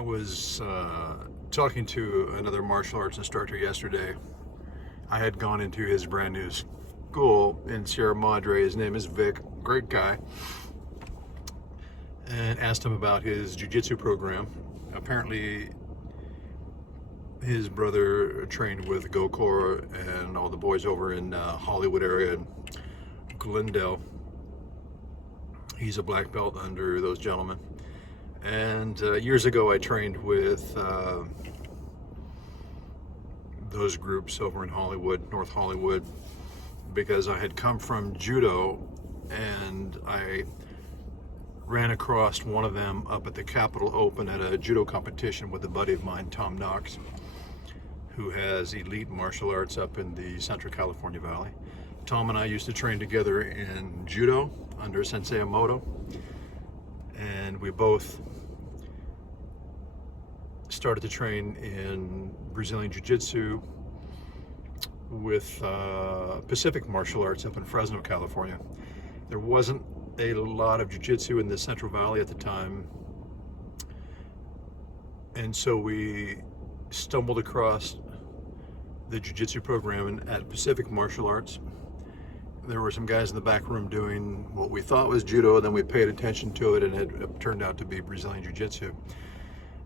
I was talking to another martial arts instructor yesterday. I had gone into his brand new school in Sierra Madre. His name is Vic, great guy, and asked him about his jiu-jitsu program. Apparently, his brother trained with Gokor and all the boys over in Hollywood area and Glendale. He's a black belt under those gentlemen. And years ago I trained with those groups over in Hollywood, North Hollywood, because I had come from judo and I ran across one of them up at the Capitol Open at a judo competition with a buddy of mine, Tom Knox, who has elite martial arts up in the Central California Valley. Tom and I used to train together in judo under Sensei Emoto, and we both started to train in Brazilian Jiu-Jitsu with Pacific martial arts up in Fresno, California. There wasn't a lot of Jiu-Jitsu in the Central Valley at the time, and so we stumbled across the Jiu-Jitsu program at Pacific Martial Arts. There were some guys in the back room doing what we thought was judo, and then we paid attention to it, and it turned out to be Brazilian Jiu-Jitsu.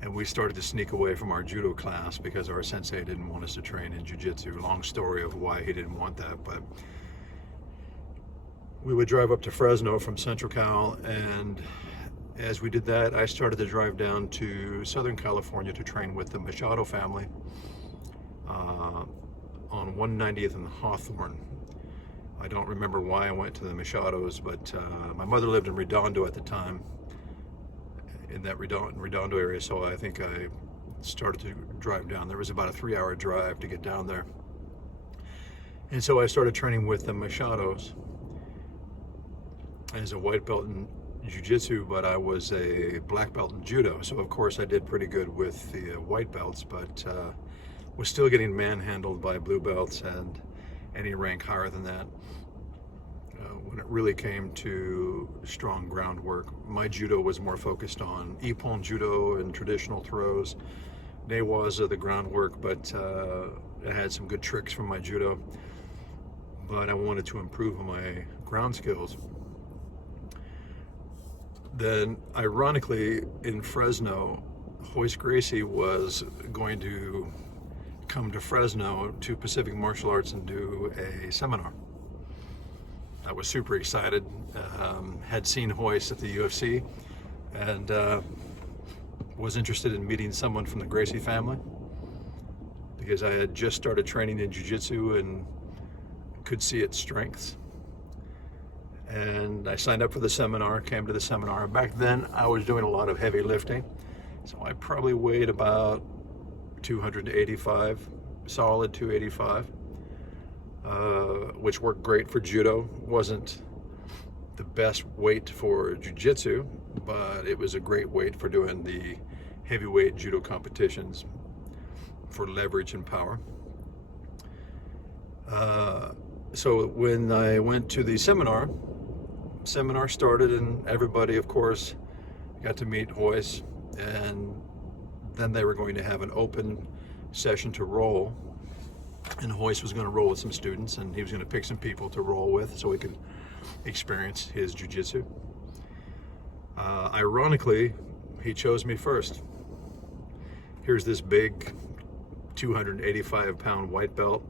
And we started to sneak away from our judo class because our sensei didn't want us to train in jiu-jitsu. Long story of why he didn't want that, but we would drive up to Fresno from Central Cal, and as we did that, I started to drive down to Southern California to train with the Machado family on 190th and Hawthorne. I don't remember why I went to the Machados, but my mother lived in Redondo at the time, in that Redondo area, so I think I started to drive down. There was about a 3-hour drive to get down there. And so I started training with the Machados as a white belt in jiu-jitsu, but I was a black belt in judo. So of course I did pretty good with the white belts, but was still getting manhandled by blue belts and any rank higher than that. When it really came to strong groundwork, my judo was more focused on ippon judo and traditional throws. Newaza, the groundwork, but it had some good tricks from my judo. But I wanted to improve on my ground skills. Then, ironically, in Fresno, Royce Gracie was going to come to Fresno to Pacific Martial Arts and do a seminar. I was super excited, had seen Royce at the UFC, and was interested in meeting someone from the Gracie family because I had just started training in jiu-jitsu and could see its strengths. And I signed up for the seminar, came to the seminar. Back then I was doing a lot of heavy lifting, so I probably weighed about 285, solid 285. Which worked great for judo. Wasn't the best weight for jiu-jitsu, but it was a great weight for doing the heavyweight judo competitions for leverage and power. So when I went to the seminar started, and everybody, of course, got to meet Royce, and then they were going to have an open session to roll. And Royce was going to roll with some students, and he was going to pick some people to roll with so he could experience his jiu-jitsu. Ironically, he chose me first. Here's this big 285-pound white belt,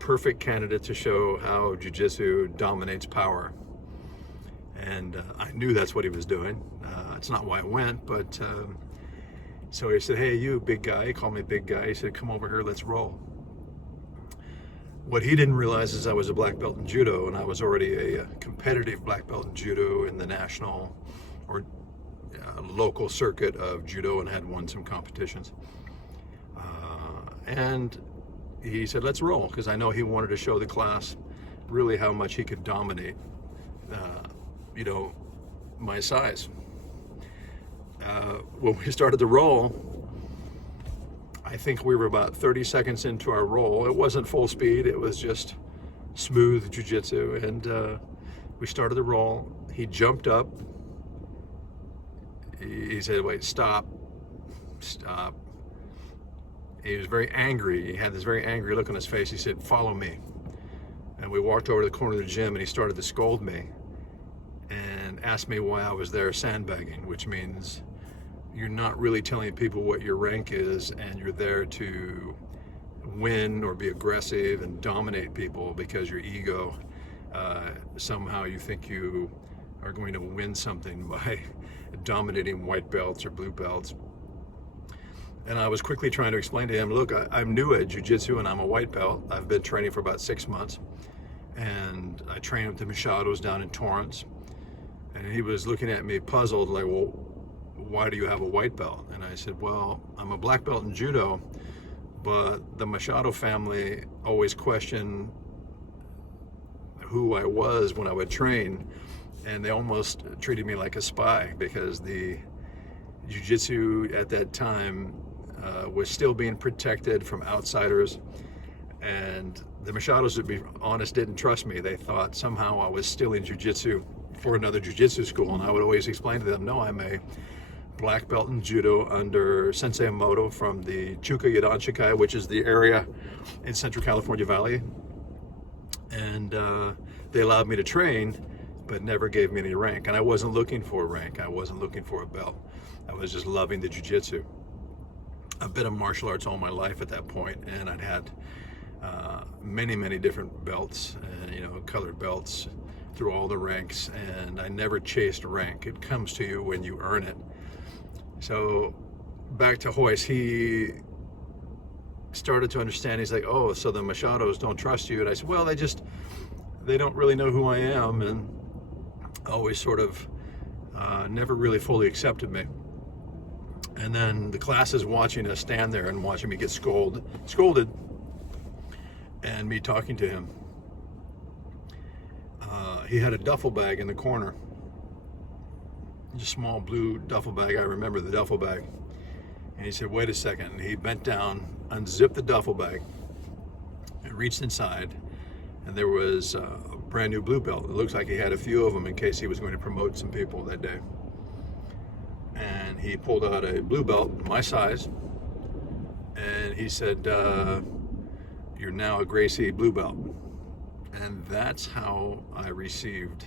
perfect candidate to show how jiu-jitsu dominates power. And I knew that's what he was doing. It's not why I went, but so he said, "Hey, you big guy," he called me big guy. He said, "Come over here, let's roll." What he didn't realize is I was a black belt in judo, and I was already a competitive black belt in judo in the national or local circuit of judo, and had won some competitions. And he said, "Let's roll," because I know he wanted to show the class really how much he could dominate, my size. When we started to roll, I think we were about 30 seconds into our roll. It wasn't full speed, it was just smooth jiu-jitsu, and we started to roll. He jumped up, he said, "Wait, stop." stop. He was very angry. He had this very angry look on his face. He said, follow me. And we walked over to the corner of the gym, and he started to scold me and asked me why I was there sandbagging, which means you're not really telling people what your rank is, and you're there to win or be aggressive and dominate people because your ego, somehow you think you are going to win something by dominating white belts or blue belts. And I was quickly trying to explain to him, look, I'm new at jiu-jitsu and I'm a white belt. I've been training for about 6 months, and I train with the Machados down in Torrance. And he was looking at me puzzled, like, well, why do you have a white belt? And I said, well, I'm a black belt in judo, but the Machado family always questioned who I was when I would train, and they almost treated me like a spy, because the jiu-jitsu at that time was still being protected from outsiders, and the Machados, to be honest, didn't trust me. They thought somehow I was stealing jiu-jitsu for another jiu-jitsu school, and I would always explain to them, no, I'm a black belt in judo under Sensei Emoto from the Chuka Yodanshikai, which is the area in Central California Valley, and they allowed me to train, but never gave me any rank. And I wasn't looking for a rank. I wasn't looking for a belt. I was just loving the jiu-jitsu. I've been in martial arts all my life at that point, and I'd had many different belts, and colored belts through all the ranks, and I never chased rank. It comes to you when you earn it. So back to Royce, he started to understand. He's like, oh, so the Machados don't trust you. And I said, well, they don't really know who I am, and always sort of never really fully accepted me. And then the class is watching us stand there and watching me get scolded, and me talking to him. He had a duffel bag in the corner, just a small blue duffel bag. I remember the duffel bag. And he said, wait a second. And he bent down, unzipped the duffel bag, and reached inside, and there was a brand new blue belt. It looks like he had a few of them in case he was going to promote some people that day. And he pulled out a blue belt, my size, and he said, you're now a Gracie blue belt. And that's how I received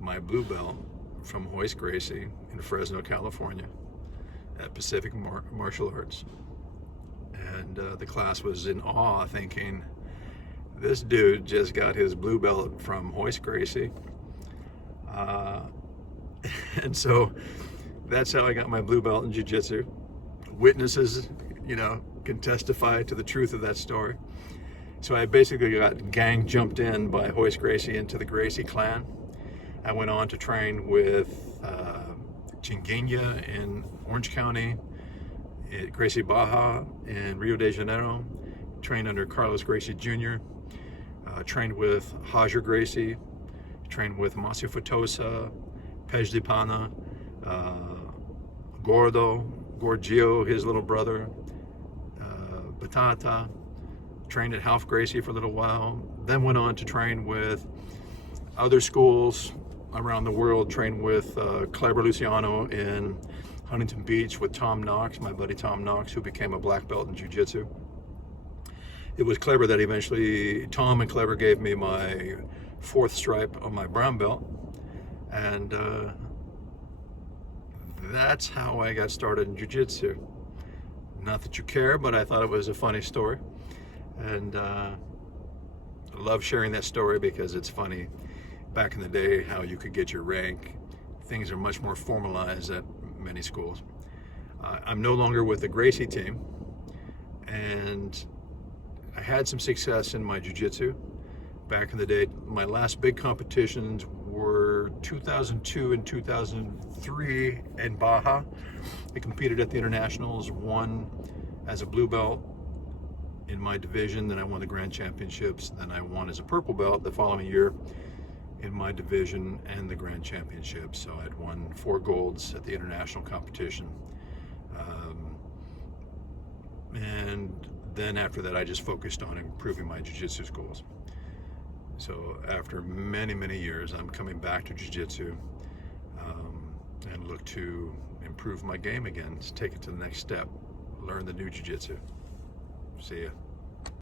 my blue belt from Royce Gracie in Fresno, California, at Pacific Martial Arts. And the class was in awe, thinking, this dude just got his blue belt from Royce Gracie. And so that's how I got my blue belt in jiu-jitsu. Witnesses, can testify to the truth of that story. So I basically got gang jumped in by Royce Gracie into the Gracie clan. I went on to train with Chinguinha in Orange County, Gracie Baja in Rio de Janeiro, trained under Carlos Gracie Jr., trained with Hajar Gracie, trained with Masio Fatosa, Pej de Pana, Gorgio, his little brother, Batata, trained at Half Gracie for a little while, then went on to train with other schools around the world, trained with Kleber Luciano in Huntington Beach with Tom Knox, my buddy Tom Knox, who became a black belt in jiu-jitsu. It was Kleber that eventually, Tom and Kleber gave me my 4th stripe on my brown belt, and that's how I got started in jiu-jitsu. Not that you care, but I thought it was a funny story, and I love sharing that story because it's funny. Back in the day, how you could get your rank. Things are much more formalized at many schools. I'm no longer with the Gracie team, and I had some success in my jiu-jitsu. Back in the day, my last big competitions were 2002 and 2003 in Baja. I competed at the internationals, won as a blue belt in my division, then I won the grand championships, then I won as a purple belt the following year in my division and the grand championship. So I'd won 4 golds at the international competition. And then after that, I just focused on improving my jiu-jitsu skills. So after many years, I'm coming back to jiu-jitsu and look to improve improve my game again, to take it to the next step, learn the new jiu-jitsu. See ya.